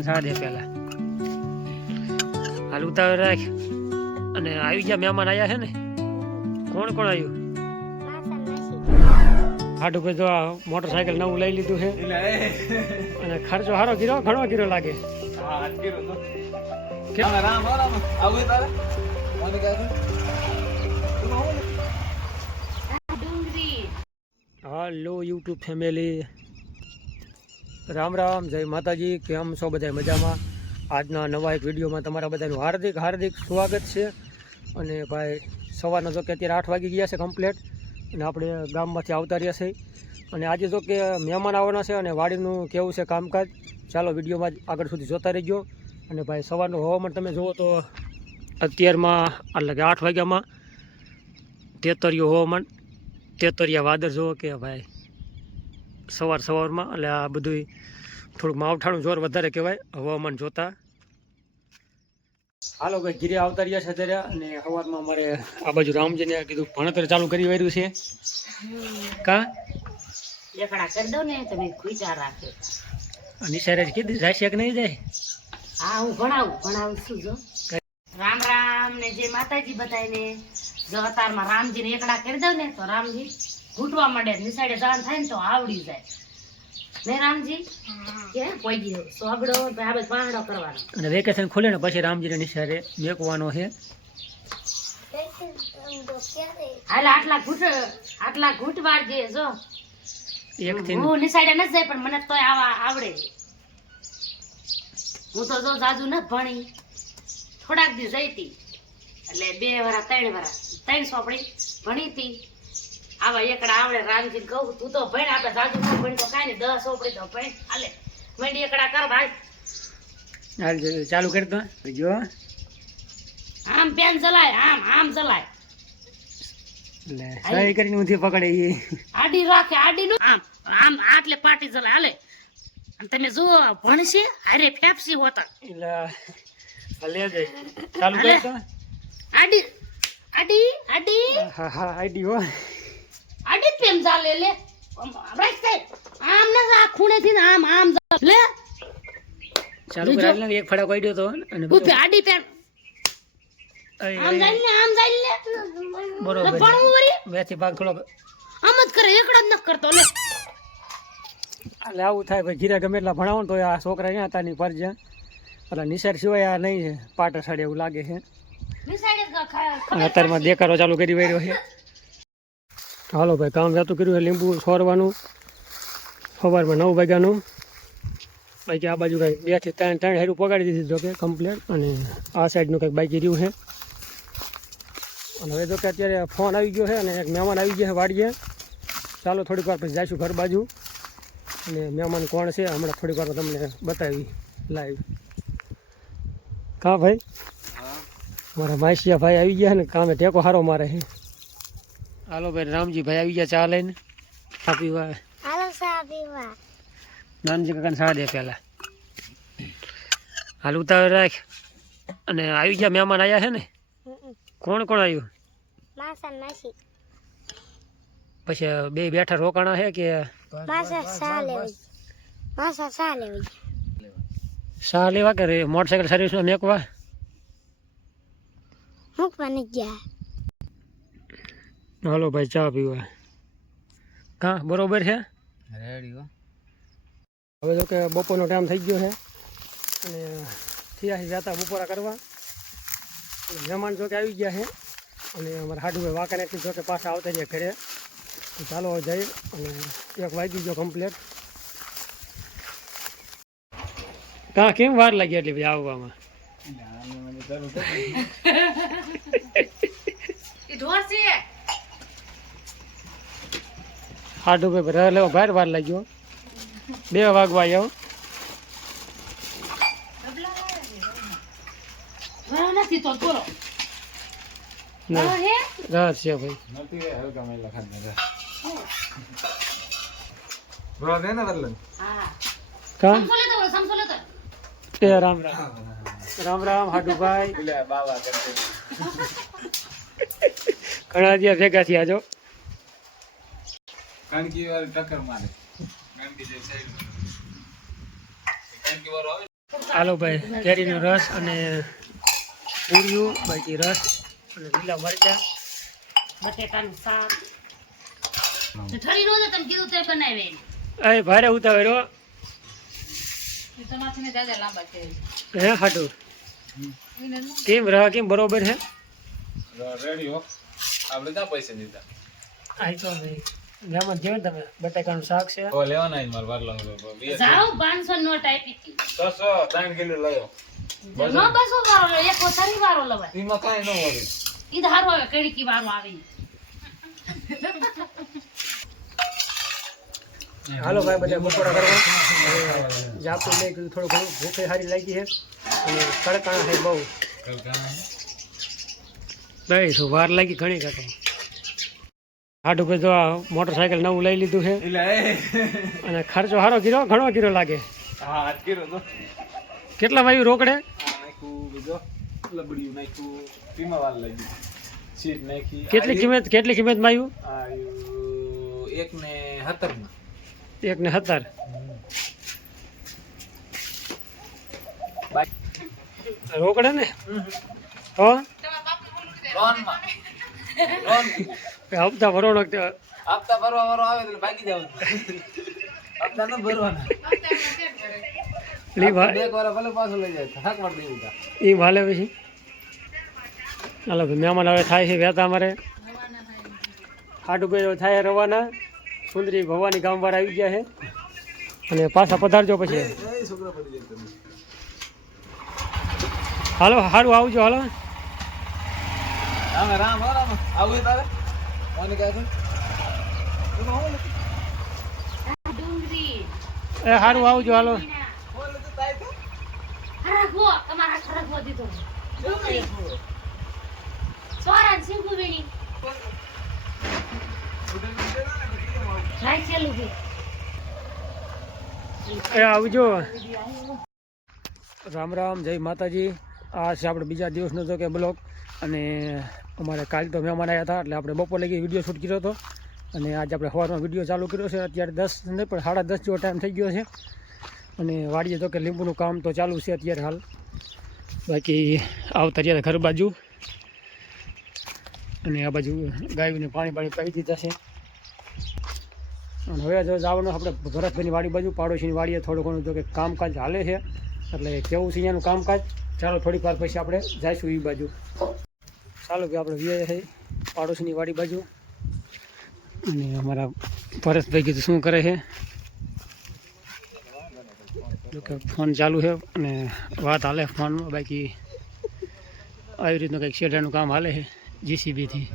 કાકાને સાડા દે પહેલા હાલ ઉતાવળ રાખ અને આવી ગયા મહેમાન આવ્યા છે ને કોણ કોણ આવ્યું હાટું ભાઈ જો આ મોટરસાયકલ નવું લઈ લીધું છે અને ખર્ચો સારો ઘણો કર્યો લાગે હાલો યુટ્યુબ ફેમિલી, રામ રામ, જય માતાજી. કેમ છો બધા? મજામાં? આજના નવા એક વિડીયોમાં તમારા બધાનું હાર્દિક હાર્દિક સ્વાગત છે. અને ભાઈ સવારના જો કે અત્યારે 8 વાગી ગયા છે કમ્પ્લેટ અને આપણે ગામમાંથી આવતા રહ્યા છે. અને આજે જો કે મહેમાન આવવાના છે અને વાડીનું કેવું છે કામકાજ, ચાલો વિડીયોમાં જ આગળ સુધી જોતા રહેજો. અને ભાઈ સવારનું હવામાન તમે જુઓ તો અત્યારમાં એટલે કે 8 વાગ્યામાં તેતરિયું હવામાન, તેતરિયા વાદળ જુઓ કે ભાઈ સવારમાં. એટલે આ બધું થોડુંક માવઠાનું જોર વધારે કહેવાય હવામાન જોતા. હાલો ભાઈ ઘીરે આવતા રહ્યા છે અત્યારે. અને સવારમાં અમારે આ બાજુ રામજીને કીધું ભણતર ચાલુ કરી વાર્યું છે કા એકડા કરી દો ને તમે ખુચા રાખે નિશાળે કીધું જાય છે કે નહીં જાય? હા હું ભણાવું છું. જો રામ રામ ને જે માતાજી બધાને જો અતારમાં રામજી ને એકડા કરી દો ને તો રામજી ઘૂંટવા માંડે, નિશાળે જવાનું થાય ને તો આવડી જાય ને રામજી કે કોઈ ગયો સોગડો આપણે પાંગડો કરવાનો. અને વેકેશન ખુલે ને પછી રામજીને નિશાળે મેકવાનો છે. હાલ આટલા ઘૂંટવા જે જો એકથી હું નિશાળે નથી જાય પણ મને તો આવડે. હું તો જો જાજુ ન ભણી, થોડાક દી જઈતી એટલે 2 વર્ષ 3 વર્ષ 3 સોપડી ભણી હતી. આવા એકડા આવડે. રામજી કહું તું તો ભણ, આપણે જાજુ ન ભણી તો કાંઈ નહીં, 10 સોપડી તો ભણ હાલે. મંડી એકડા કર ભાઈ, હાલ ચાલુ કરી દો. જો આમ પેન ચલાય, આમ ચલાય, એટલે સહી કરીને ઊંધી પકડે એ આડી રાખે, આડી નું આમ આટલે પાટી ચલાય હાલે. અને તમે જુઓ ભણશે હારે ફેફસી હોતા એટલે લે જઈ ચાલુ કરી દો. આડી આડી આડી હા આઈડી હો, આડી પેન ચાલે લે રાખ થાય. આમ ને આ ખૂણે થી આમ લે ચાલુ કરાવી લે. એક ફડા કોઈ દો તો અને ઉભી આડી પેન આમ જાય લે બરોબર. ભણવું વરી વેથી ભાગ થોડો આમ જ કરે, એકડા જ ન કરતો લે. એટલે આવું થાય ભાઈ, ઘીરે ગમે એટલા ભણાવો તો આ છોકરા ક્યાં હતા ની પરજ્યા. એટલે નિશાળ સિવાય આ નહીં પાટા સાડે એવું લાગે છે. અને અત્યારમાં દેખાડો ચાલુ કરી વાર્યો છે. હાલો ભાઈ કામ જાતું કર્યું છે લીંબુ છોરવાનું સવારમાં 9 વાગ્યાનું. બાકી આ બાજુ કંઈક 2 થી 3 હેરું પગાડી દીધી જો કે કમ્પ્લેટ. અને આ સાઈડનું કંઈક બાકી રહ્યું છે. અને હવે જો કે અત્યારે ફોન આવી ગયો છે અને એક મહેમાન આવી ગયા છે વાડીએ. ચાલો થોડીક વાર પછી જઈશું ઘર બાજુ. અને મહેમાન કોણ છે હમણાં થોડીક વાર તમને બતાવી લાઈવ. કા ભાઈ મારા માસિયા ભાઈ આવી ગયા ને કામે ટેકો સારો મારે છે. હાલો ભાઈ રામજી ભાઈ આવી ગયા ચા લઈને. ચા પીવા નાનજી કાકાને સાડા દે પહેલા હાલ ઉતાવળ રાખ. અને આવી ગયા મહેમાન આવ્યા છે ને કોણ કોણ આવ્યું? પછી 2 બેઠા રોકાણા છે કે સા લેવા કે મોટરસાયકલ સર્વિસમાં મેકવા? હાલો ભાઈ ચા પીવા. કા બરોબર છે રેડી. હવે જો કે બપોરનો ટાઈમ થઈ ગયો છે અને થયા જતા બપોરા કરવા. મહેમાન જો કે આવી ગયા છે અને અમારા હાડુભાઈ વાંકાનેથી જો કે પાછા આવતા રહ્યા ઘરે. તો ચાલો જઈ. અને 1 વાગી ગયો કમ્પ્લેટ. કા કેમ વાર લાગી એટલી ભાઈ આવવામાં? હાડુભાઈ રહ લેવો ભારે વાર લાગ્યો. 2 વાગવા આવ્યો. નથી તો બોલો ના રાત છે ભાઈ. કા એ રામ રામ રામ રામ હાડુભાઈ. ઘણા દિવસ ભેગા થયા જો. કણકી વાળી ટક્કર મારે. કણકી જે સાઈડ કણકી વાળો આવે હાલો ભાઈ કેરીનો રસ અને પૂરીયું બાકી રસ અને લીલા મરચા બટેટાનું શાક તો ઠરી નો તમે કીધું તે બનાવે એ ભારે ઉતાવળ હો તમાથીને દાદા લાંબા છે હે હાટુ કેમ રહ કેમ બરોબર છે રેડી હો આપણે ક્યાં પૈસા દીધા આઈ તો ભાઈ મહેમાન જેવો ને તમે બટાકાનું શાક છે ઓ લેવાના જ માર વારલો જાવ 500 નોટ આપી હતી 3 કિલો લાયો નો બસો વારો લે એક ઓછાની વારો લવાય એમાં કાંઈ ન હોય ઈ ધારો આવે કડીકી વારો આવી હાલો ભાઈ બધા બપોરા કરવા જાપું લઈ ગયું થોડું ઘણું ભૂખે સારી લાગી છે અને તડકાણા છે બહુ ભાઈ શું વાર લાગી ઘણી કાંટો હાટું ભાઈ તો આ મોટરસાયકલ નવું લઈ લીધું છે અને ખર્ચો સારો કર્યો ઘણો કર્યો લાગે હા કિલો તો કેટલા વાયુ રોકડે નાખ્યું બીજો લબડિયું નાખ્યું ટીમા વાલ લાગી સીટ નાખી કેટલી કિંમત માં આવ્યું એક ને 17 માં 1 ને 17 રોકડે ને હો લોન માં લોન હપ્તા ભરવાનો હપ્તા ભરવા વાળો આવે એટલે ભાગી જાવ હપ્તા ન ભરવાના લીવા એક વાર ભલે પાછો લઈ જાય થાક માર દેવું તા એ ભાલે પછી હાલો ભાઈ મહેમાન હવે થાય છે વહેતા અમારે હાડુભાઈ થાય રવાના સુંદરી ભવાની ગામવાળા આવી ગયા છે અને પાછા પધારજો પછી છોકરા પડી જાય તમે હાલો સારું આવજો હાલો રામ રામ રામ આવું તારે કોને કહે છે ડુંગળી એ સારું આવજો હાલો બોલ તો તાઈ તો હરગવો તમારા હરગવો દીધો ડુંગળી સોરાન સિંગુ વેણી રાખેલું છે એ આવજો રામ રામ જય માતાજી આ છે આપણે બીજા દિવસનો તો કે બ્લોગ અને અમારે કાલ તો મહેમાન આવ્યા હતા એટલે આપણે બપોર લગી વિડીયો શૂટ કર્યો હતો અને આજે આપણે સવારમાં વિડીયો ચાલુ કર્યો છે અત્યારે 10 નહીં પણ 10:30 જેવો ટાઈમ થઈ ગયો છે અને વાડીએ તો કે લીંબુનું કામ તો ચાલુ છે અત્યારે હાલ બાકી આવતા ત્યારે ઘર બાજુ અને આ બાજુ ગાયોને પાણી પાઈ દીધા છે અને હવે જો જવાનું આપણે ભરતભાઈની વાડી બાજુ પાડોશીની વાડીએ થોડું ઘણું જો કે કામકાજ હાલે છે એટલે કેવું છે અહીંયાનું કામકાજ ચાલો થોડીક વાર પછી આપણે જઈશું એ બાજુ ચાલો કે આપણે વીએ છે પાડોશીની વાડી બાજુ અને અમારા ભરતભાઈ કીધું શું કરે છે જોકે ફોન ચાલુ છે અને વાત હાલે ફોનમાં બાકી આવી રીતનું કંઈક શેઢાનું કામ હાલે છે જીસીબીથી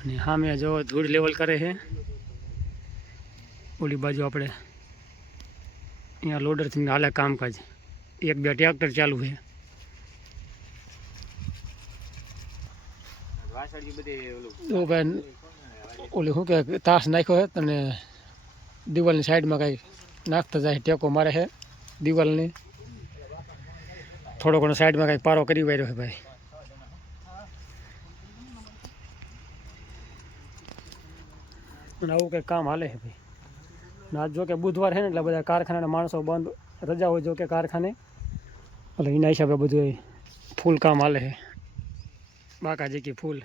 અને સામે જો ધૂળ લેવલ કરે છે ઓલી બાજુ આપણે અહીંયા લોડરથી હાલે કામકાજ 1-2 ટ્રેક્ટર ચાલુ છે તો ભાઈ ઓલી શું કે તાસ નાખ્યો છે અને દિવાલની સાઈડમાં કાંઈ નાખતા જાય ટેકો મારે છે દિવાલની થોડો ઘણો સાઈડમાં કાંઈક પારો કરી વાર્યો છે ભાઈ અને આવું કંઈક કામ હાલે છે ભાઈ આજ જો કે બુધવાર છે ને એટલે બધા કારખાનાના માણસો બંધ રજા હોય જો કે કારખાને એટલે એના હિસાબે બધું ફૂલ કામ હાલે છે બાકાજી કી ફૂલ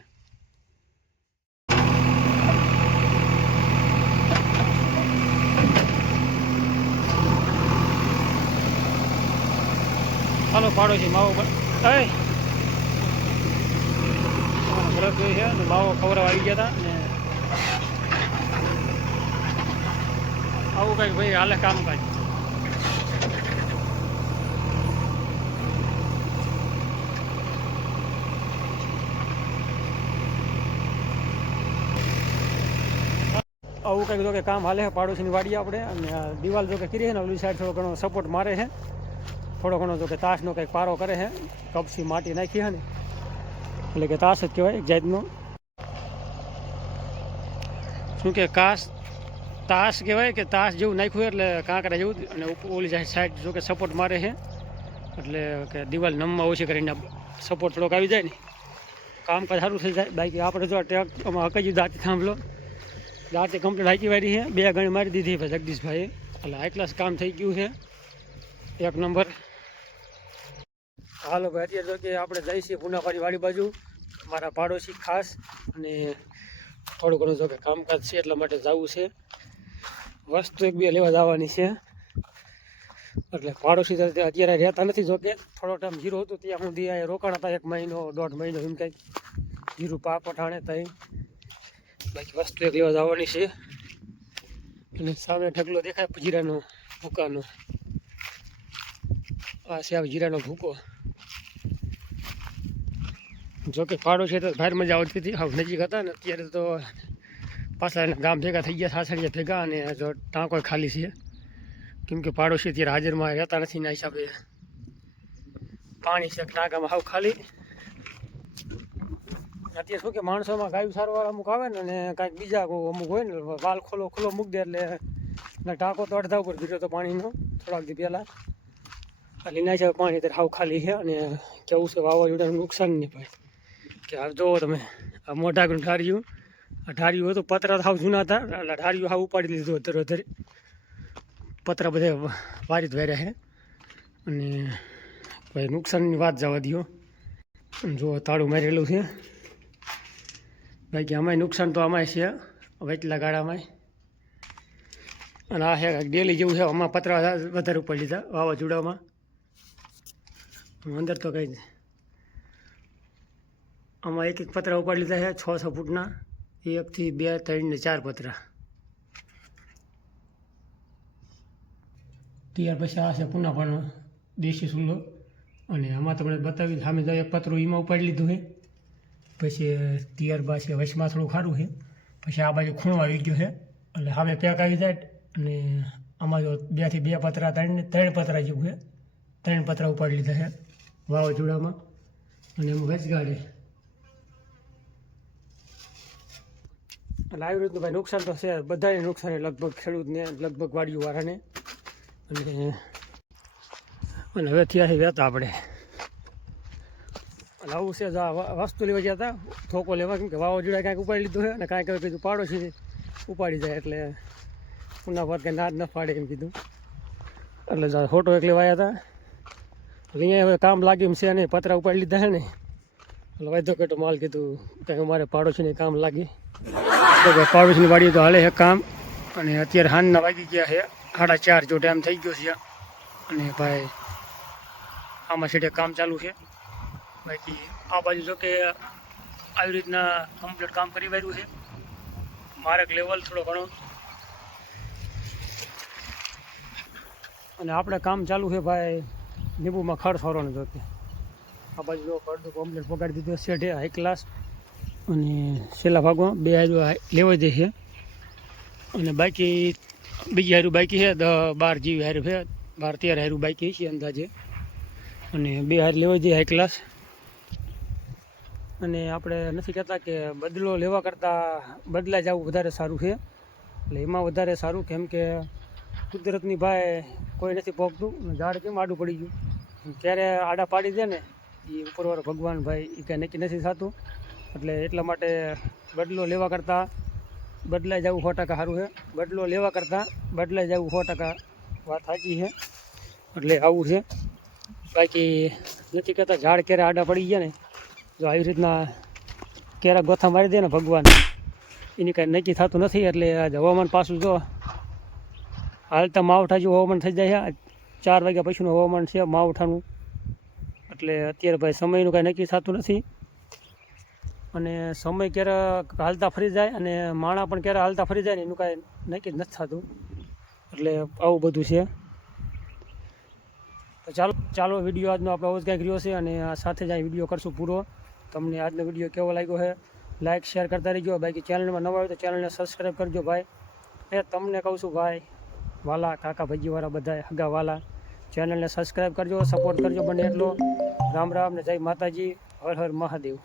હાલો પાડોશી માવો ભરત છે અને માવો ખવડાવવા આવી ગયા હતા ને આવું કંઈક ભાઈ હાલે કામકાજ આવું કંઈક જો કે કામ હાલે છે પાડોશીની વાડીએ આપણે અને દિવાલ જો કે કરી છે ને ઓલી સાઈડ થોડો ઘણો સપોર્ટ મારે છે થોડો ઘણો જો કે તાશનો કંઈક પારો કરે છે કપસી માટી નાખી છે ને એટલે કે તાશ જ કહેવાય એક જાતનો શું કે તાશ કહેવાય કે તાશ જેવું નાખ્યું એટલે કાંકરા જેવું અને ઓલી સાઈડ જો કે સપોર્ટ મારે છે એટલે કે દિવાલ નમમાં ઓછી કરીને સપોર્ટ થોડોક આવી જાય ને કામકાજ સારું થઈ જાય બાકી આપણે જો ટ્રેક હકાજી દાંતી થાંભલો દાંતી કમ્પ્લીટ હાકી વારી છે 2 ગણી મારી દીધી ભાઈ જગદીશભાઈએ એટલે હાઈ ક્લાસ કામ થઈ ગયું છે એક નંબર. હાલો ભાઈ, અત્યારે તો કે આપણે જઈશું પુનાવાડી વાડી બાજુ, મારા પાડોશી ખાસ, અને થોડું ઘણું જો કે કામકાજ છે એટલા માટે જવું છે. વસ્તુ એક બે લેવા જવાની છે. એટલે પાડોશી અત્યારે રહેતા નથી, જોકે થોડો ટાઈમ જીરો હતું ત્યાં સુધી અહીંયા રોકાણ હતા, 1 મહિનો 1.5 મહિનો એમ કંઈક જીરું પાક વટાણે ત્યાં. બાકી વસ્તુ એક લેવા જવાની છે. અને સામે ઢગલો દેખાય જીરાનો ભૂકાનો, આ છે જીરાનો ભૂકો. જોકે પાડોશી તો બહાર મજા આવતી હતી, હવે નજીક હતા ને. અત્યારે તો પાછા એના ગામ ભેગા થઈ ગયા, સાસરિયા ભેગા, અને જો ટાંકો ખાલી છે, કેમ કે પાડોશી અત્યારે હાજરમાં રહેતા નથી. એના હિસાબે પાણી છે ટાંકામાં હાવ ખાલી. અત્યારે શું કે માણસોમાં ગાયું સારવાર અમુક આવે ને, અને કાંઈક બીજા અમુક હોય ને, વાલ ખુલ્લો મૂકી દે એટલે ટાંકો તો અડધા ઉપર ભીડ્યો હતો પાણીનો થોડાક દી પહેલાં. એટલે એના હિસાબે પાણી અત્યારે હાવ ખાલી છે. અને કેવું છે વાવાઝોડાનું નુકસાન નહીં ભાઈ, કે હવે જુઓ તમે આ મોઢાનું ઢાર્યું, આ ઢાર્યું હતું પતરા હાવ જૂના હતા, એટલે ઢાર્યું હાવ ઉપાડી લીધું અત્યારે પતરા બધા વારી વાર્યા છે. અને ભાઈ નુકસાનની વાત જવા દો. જો તાળું મારેલું છે. બાકી આમાંય નુકસાન તો આમાંય છે, વચલા ગાળામાંય. અને આ છે ડેલી જેવું છે, આમાં પતરા વધારે ઉપાડી લીધા વાવાઝોડામાં. અંદર તો કંઈ આમાં એક પતરા ઉપાડી લીધા છે 6-6 ફૂટના, 1 થી 2, 3 ને 4 પતરા. ત્યાર પછી આ છે પુનાપાનો દેશી ચૂલો, અને આમાં તમને બતાવી સામે તો એક પતરું એમાં ઉપાડી લીધું છે. પછી ત્યારબાદ છે વચમાં થોડું ખારું છે. પછી આ બાજુ ખૂણો આવી ગયો છે, એટલે સામે પેક આવી જાય. અને આમાં જો 2 થી 2 પતરા, 3 પતરા જેવું છે, 3 પતરા ઉપાડી લીધા છે વાવાઝોડામાં. અને એમ વચગાડે. એટલે આવી રીતનું ભાઈ નુકસાન તો છે, બધાને નુકસાન, લગભગ ખેડૂતને, લગભગ વાડીઓવાળાને. અને હવે થયા છે વહેતા આપણે. એટલે આવું છે, વસ્તુ લેવા ગયા હતા, થોકો લેવા, કેમ કે વાવાઝોડા કાંઈક ઉપાડી લીધું છે, અને કાંઈક હવે કીધું પાડોશી ઉપાડી જાય, એટલે પુના પર કંઈ નાદ ન પાડે એમ કીધું. એટલે ફોટો એક લેવા આવ્યા હતા. એટલે અહીંયા હવે કામ લાગ્યું એમ છે, અને પતરા ઉપાડી લીધા છે ને, એટલે વાયદો કેટો માલ કીધું કંઈક અમારે પાડોશીને કામ લાગી. પાડોશીની વાડીએ તો હાલે છે કામ. અને અત્યારે સાંજના વાગી ગયા છે 4:30 જો ટાઈમ થઈ ગયો છે. અને ભાઈ આમાં છેડે કામ ચાલુ છે. બાકી આ બાજુ જો કે આવી રીતના કમ્પ્લીટ કામ કરી વાર્યું છે, માર્ક લેવલ થોડો ઘણો. અને આપણે કામ ચાલુ છે ભાઈ લીંબુમાં ખડ સોરવાનું. જોકે આ બાજુ જો ખડ કમ્પ્લીટ પગાડી દીધો શેઠે હાઈ ક્લાસ. અને છેલ્લા ભાગમાં 2 હારું લેવાઈ દે છે. અને બાકી બીજી હારું બાકી છે 10-12 જેવી હારું છે, 12-13 હારું બાકી છે અંદાજે. અને 2 હાર લેવાઈ દે હાઈ ક્લાસ. અને આપણે નથી કહેતા કે બદલો લેવા કરતાં બદલાઈ જવું વધારે સારું છે. એટલે એમાં વધારે સારું, કેમ કે કુદરતની ભાઈ કોઈ નથી ભોગતું. ઝાડ કેમ આડું પડી ગયું, ત્યારે આડા પાડી દે ને એ ઉપરવાળો ભગવાન ભાઈ, એ કાંઈ નક્કી નથી થતું. એટલે એટલા માટે બદલો લેવા કરતાં બદલાઈ જવું 100% સારું છે. બદલો લેવા કરતાં બદલાઈ જવું 100% વાત સાચી છે. એટલે આવું છે. બાકી નથી કહેતા ઝાડ ક્યારે આડા પડી ગયા ને, જો આવી રીતના ક્યારેક ગોથા મારી દે ને ભગવાન, એની કાંઈ નક્કી થતું નથી. એટલે આજ હવામાન પાછું જો હાલતા માવઠા જેવું હવામાન થઈ જાય છે. 4 વાગ્યા પછીનું હવામાન છે માવઠાનું. એટલે અત્યારે ભાઈ સમયનું કાંઈ નક્કી થતું નથી. અને સમય ક્યારેક હાલતા ફરી જાય, અને માણા પણ ક્યારે હાલતા ફરી જાય ને એનું કાંઈ નક્કી જ નથી થતું. એટલે આવું બધું છે. તો ચાલો વિડીયો આજનો આપણે આવો જ કંઈક રહ્યો છે. અને આ સાથે જ આ વિડીયો કરશું પૂરો. તમને આજનો વિડીયો કેવો લાગ્યો છે લાઇક શેર કરતા રહીજો. બાકી ચેનલમાં નવા હોય તો ચેનલને સબસ્ક્રાઈબ કરજો ભાઈ. તમને કહું છું ભાઈ, વાલા કાકા ભાજીવાળા બધા હગા વાલા, ચેનલને સબસ્ક્રાઈબ કરજો, સપોર્ટ કરજો બને એટલો. રામ રામ ને જય માતાજી, હર હર મહાદેવ.